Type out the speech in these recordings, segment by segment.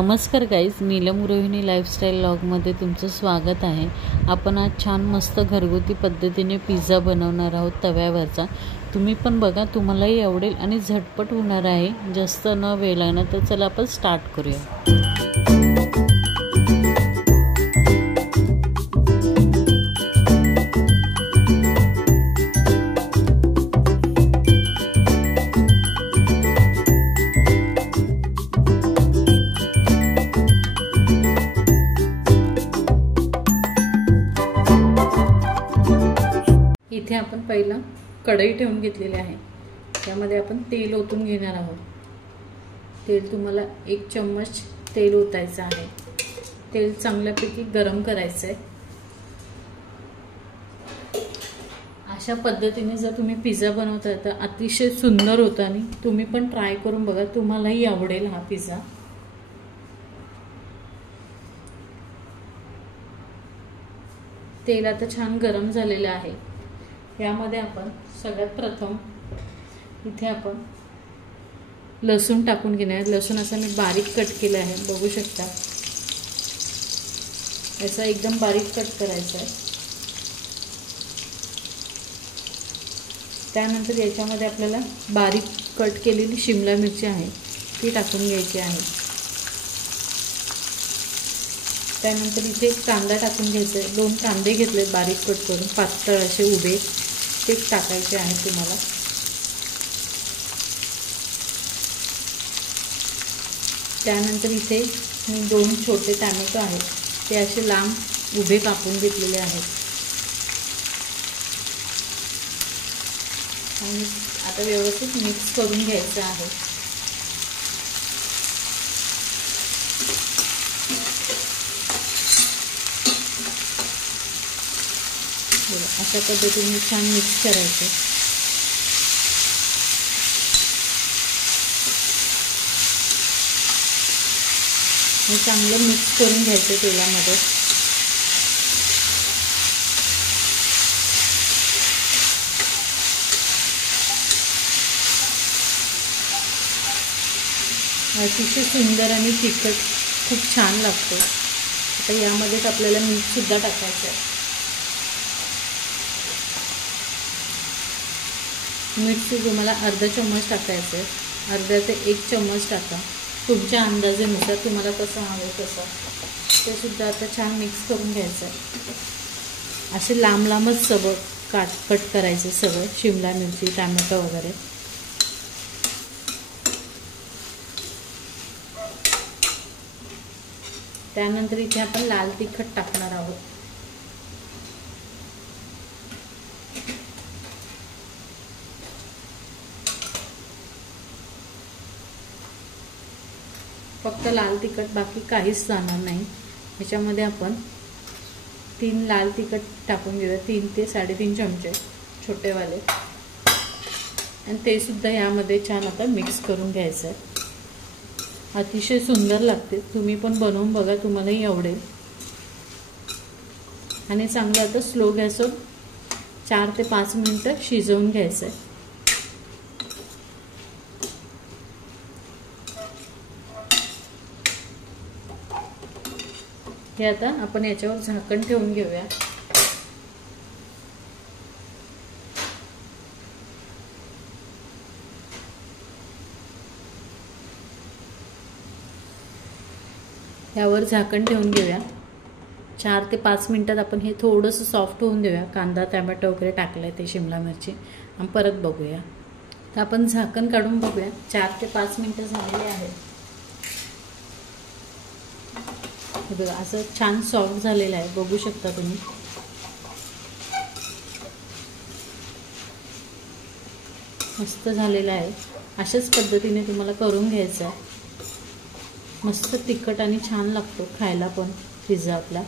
नमस्कार guys, Neelam Rohini lifestyle व्लॉगमध्ये तुमचं स्वागत आहे। आपण आज छान मस्त घरगुती पद्धतीने पिझ्झा बनवणार आहोत तव्यावरचा। तुम्ही पण बघा, तुम्हालाही आवडेल आणि झटपट होणार आहे, जास्त न वेळ लागणार। तर चला आपण स्टार्ट करूया। इथे आपण पहिला कढई ठेवून घेतलेली आहे। त्यामध्ये आपण तेल ओतून घेणार आहोत। तेल तुम्हाला 1 चम्मच तेल ओतायचं आहे। तेल चांगल्यापैकी गरम करायचं आहे। अशा पद्धतीने जर तुम्ही पिझ्झा बनवता तर अतिशय सुंदर होतं आणि तुम्ही पण ट्राय करून बघा, तुम्हालाही आवडेल हा पिझ्झा। तेल आता छान गरम झालेलं आहे। यामध्ये आपण सगळ्यात प्रथम इथे आपण लसूण टाकून घेणार। लसूण असा मी बारीक कट केला आहे, बघू शकता। याचा एकदम बारीक कट करायचा आहे। त्यानंतर याच्यामध्ये आपल्याला बारीक कट केलेली शिमला मिरची आहे ती टाकून घ्यायची आहे। त्यानंतर इथे कांदा टाकून घ्यायचा आहे। 2 कांदे घेतले बारीक कट करून, पातळ असे उभे, ते टाकायचे आहे तुम्हाला। त्यानंतर इथे मी 2 छोटे टोमॅटो आहेत, ते असे लांब उभे कापून घेतलेले आहेत। आणि आता व्यवस्थित मिक्स करून घ्यायचं आहे। अशा पद्धतीने छान मिक्स करायचं। हे चांगलं मिक्स करून घ्यायचं तेलामध्ये। अतिशय सुंदर आणि तिखट खूप छान लागतो। आता यामध्येच आपल्याला मीठ सुद्धा टाकायचं आहे। मीठ तुम्हाला अर्धा चम्मच टाकायचं आहे, अर्धा ते 1 चम्मच टाका, तुमच्या अंदाजानुसार, तुम्हाला कसं हवं तसं। ते सुद्धा आता छान मिक्स करून घ्यायचं आहे। असे लांब लांबच सगळं कट करायचं, सगळं शिमला मिरची, टोमॅटो वगैरे। त्यानंतर इथे आपण लाल तिखट टाकणार आहोत। फक्त लाल तिखट, बाकी काहीच जाणार नाही। याच्यामध्ये आपण 3 लाल तिखट टाकून घेऊया, 3 ते 3.5 चमचे छोटेवाले। आणि ते सुद्धा यामध्ये छान आता मिक्स करून घ्यायचं आहे। अतिशय सुंदर लागते, तुम्ही पण बनवून बघा, तुम्हालाही आवडेल। आणि चांगलं आता स्लो गॅसवर 4 ते 5 मिनिटं शिजवून घ्यायचं आहे। हे आता आपण याच्यावर झाकण ठेवून घेऊया। यावर झाकण ठेवून घेऊया। 4 ते 5 मिनिटात आपण हे थोडंसं सॉफ्ट होऊन देऊया। कांदा, टोमॅटो वगैरे टाकलंय, ते शिमला मिरची, आणि परत बघूया। तर आपण झाकण काढून बघूया। 4 ते 5 मिनिटं झालेले आहेत। बघा, असं छान सॉफ्ट झालेलं आहे, बघू शकता तुम्ही। मस्त झालेलं आहे। अशाच पद्धतीने तुम्हाला करून घ्यायचं आहे। मस्त तिखट आणि छान लागतो खायला पण पिझ्झा आपला।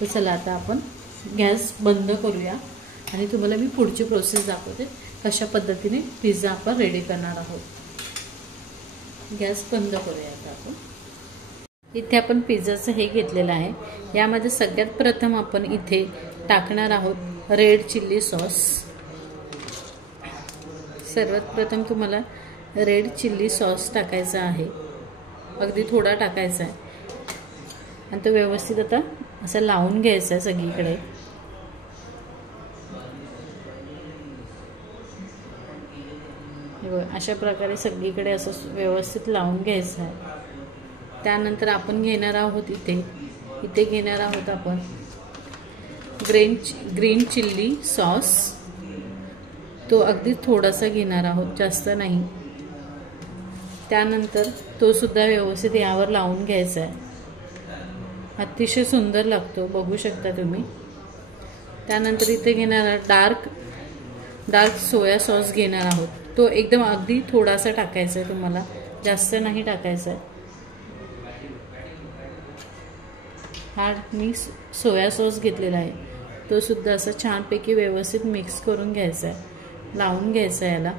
तर चला आता आपण गॅस बंद करूया आणि तुम्हाला मी पुढची प्रोसेस दाखवते, कशा पद्धतीने पिझ्झा आपण रेडी करणार आहोत। गॅस बंद करूया आता आपण। इथे आपण पिझ्झाचं हे घेतलेलं आहे। यामध्ये सगळ्यात प्रथम आपण इथे टाकणार आहोत रेड चिल्ली सॉस। सर्वात प्रथम तुम्हाला रेड चिल्ली सॉस टाकायचा आहे। अगदी थोडा टाकायचा आहे आणि तो व्यवस्थित आता असं लावून घ्यायचा आहे सगळीकडे. हे बघा, अशा प्रकारे सगळीकडे असं व्यवस्थित लावून घ्यायचं आहे. त्यानंतर आपण घेणार आहोत इथे घेणार आहोत आपण ग्रीन चिल्ली सॉस. तो अगदी थोडासा घेणार आहोत, जास्त नाही. त्यानंतर तो सुद्धा व्यवस्थित यावर लावून घ्यायचा आहे. अतिशय सुंदर लागतो, बघू शकता तुम्ही. त्यानंतर इथे घेणार डार्क सोया सॉस घेणार आहोत. तो एकदम अगदी थोडासा टाकायचा आहे तुम्हाला, जास्त नाही टाकायचा आहे. हा मी सोया सॉस घेतलेला आहे. तो सुद्धा असं छानपैकी व्यवस्थित मिक्स करून घ्यायचा आहे, लावून घ्यायचा आहे याला.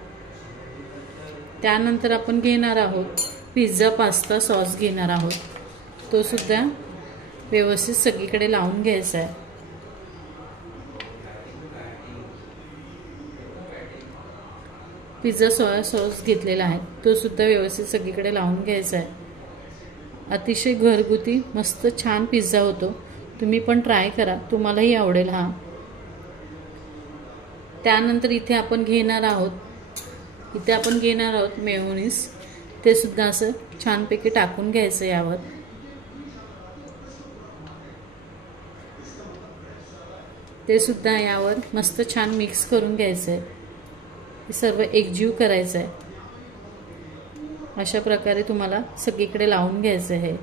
त्यानंतर आपण घेणार आहोत पिझ्झा पास्ता सॉस घेणार आहोत. तो सुद्धा व्यवस्थित सगळीकडे लावून घ्यायचा आहे. पिझ्झा सोया सॉस घेतलेला आहे, तो सुद्धा व्यवस्थित सगळीकडे लावून घ्यायचा आहे. अतिशय घरगुती मस्त छान पिझ्झा होतो. तुम्ही पण ट्राय करा, तुम्हालाही आवडेल हा. त्यानंतर इथे आपण घेणार आहोत मेयोनीज. ते सुद्धा असं छानपैकी टाकून घ्यायचं यावर. ते सुद्धा यावर मस्त छान मिक्स करून घ्यायचं आहे. हे सर्व एकजीव करायचं आहे. अशा प्रकारे तुम्हाला सगळीकडे लावून घ्यायचं आहे.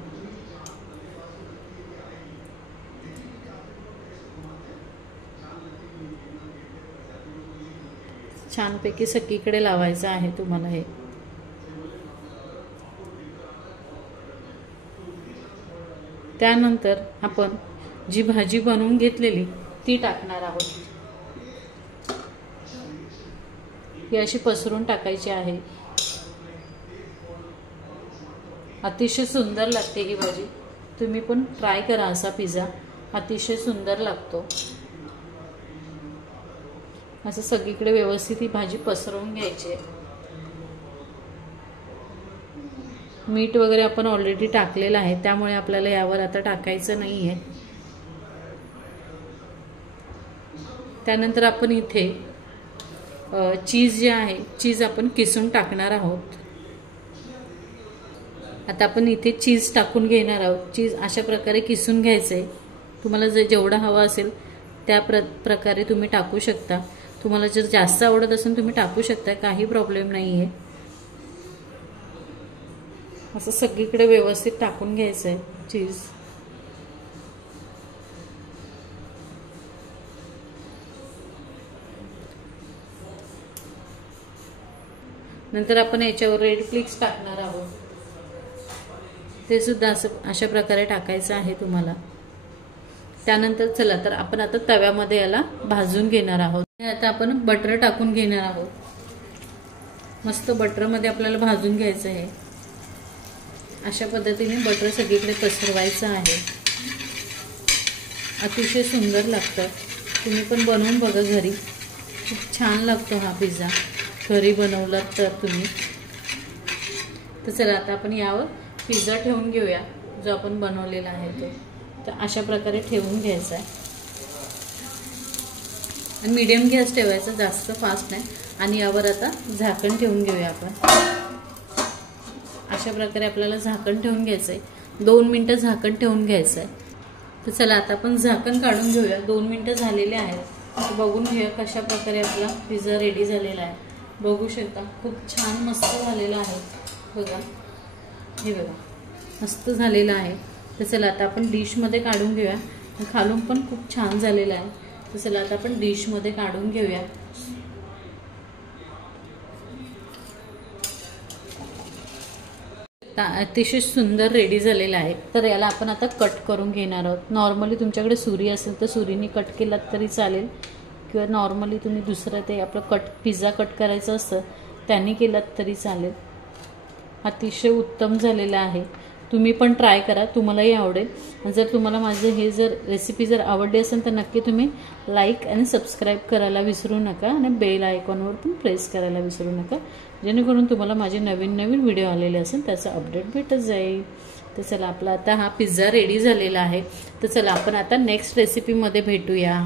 छानपैकी सगळीकडे लावायचं आहे तुम्हाला हे. त्यानंतर आपण जी भाजी बनवून घेतलेली ती टाकणार आहोत. ही अशी पसरून टाकायची आहे. अतिशय सुंदर लागते ही भाजी. तुम्ही पण ट्राय करा असा पिझ्झा, अतिशय सुंदर लागतो. असं सगळीकडे व्यवस्थित ही भाजी पसरवून घ्यायची आहे. मीठ वगैरे आपण ऑलरेडी टाकलेलं आहे, त्यामुळे आपल्याला यावर आता टाकायचं नाही आहे. त्यानंतर आपण इथे चीज जे आहे, चीज आपण किसून टाकणार आहोत. आता आपण इथे चीज टाकून घेणार आहोत. चीज अशा प्रकारे किसून घ्यायचं आहे. तुम्हाला जेवढा हवा असेल त्या प्रकारे तुम्ही टाकू शकता. तुम्हाला जर जास्त आवडत असेल तुम्ही टाकू शकता, काही प्रॉब्लेम नाही आहे. असं सगळीकडे व्यवस्थित टाकून घ्यायचं आहे चीज. नंतर आपण याच्यावर रेड फ्लेक्स टाकणार आहोत. ते सुद्धा असं अशा प्रकारे टाकायचं आहे तुम्हाला. त्यानंतर चला तर आपण आता तव्यामध्ये याला भाजून घेणार आहोत. आता आपण बटर टाकून घेणार आहोत. मस्त बटरमध्ये आपल्याला भाजून घ्यायचं आहे. अशा पद्धतीने बटर सगळीकडे पसरवायचं आहे. अतिशय सुंदर लागतं. तुम्ही पण बनवून बघा घरी, खूप छान लागतो हा पिझ्झा घरी बनवलात तर तुम्ही. तर चला आता आपण यावर पिझ्झा ठेवून घेऊया जो आपण बनवलेला आहे तो. तर अशा प्रकारे ठेवून घ्यायचा आहे आणि मीडियम गॅस ठेवायचा, जास्त फास्ट नाही. आणि यावर आता झाकण ठेवून घेऊया आपण. अशा प्रकारे आपल्याला झाकण ठेवून घ्यायचं आहे. 2 मिनिटं झाकण ठेवून घ्यायचं आहे. तर चला आता आपण झाकण काढून घेऊया. 2 मिनिटं झालेले आहेत. बघून घेऊया कशा प्रकारे आपला पिझ्झा रेडी झालेला आहे. बघू शकता खूप छान मस्त झालेला आहे. बघा, हे बघा मस्त झालेला आहे. तर चला आता आपण डिशमध्ये काढून घेऊया. खालून पण खूप छान झालेला आहे. तर चला आता आपण डिशमध्ये काढून घेऊया. अतिशय सुंदर रेडी झालेला आहे. तर याला आपण आता कट करून घेणार आहोत. नॉर्मली तुमच्याकडे सुरी असेल तर सुरीने कट केलात तरी चालेल, किंवा नॉर्मली तुम्ही दुसरं ते आपलं पिझ्झा कट करायचं असतं त्याने केलात तरी चालेल. अतिशय उत्तम झालेला आहे. तुम्ही पण ट्राय करा, तुम्हालाही आवडेल। जर तुम्हाला माझे हे जर रेसिपी जर आवडली असेल तर नक्की तुम्ही लाईक आणि सबस्क्राईब करायला विसरू नका आणि बेल आयकॉनवर पण प्रेस करायला विसरू नका, जेणेकरून तुम्हाला माझे नवीन नवीन व्हिडिओ आलेले असेल त्याचा अपडेट भेटत जाईल। तर चला, आपला आता हा पिझ्झा रेडी झालेला आहे। तर चला आपण आता नेक्स्ट रेसिपीमध्ये भेटूया।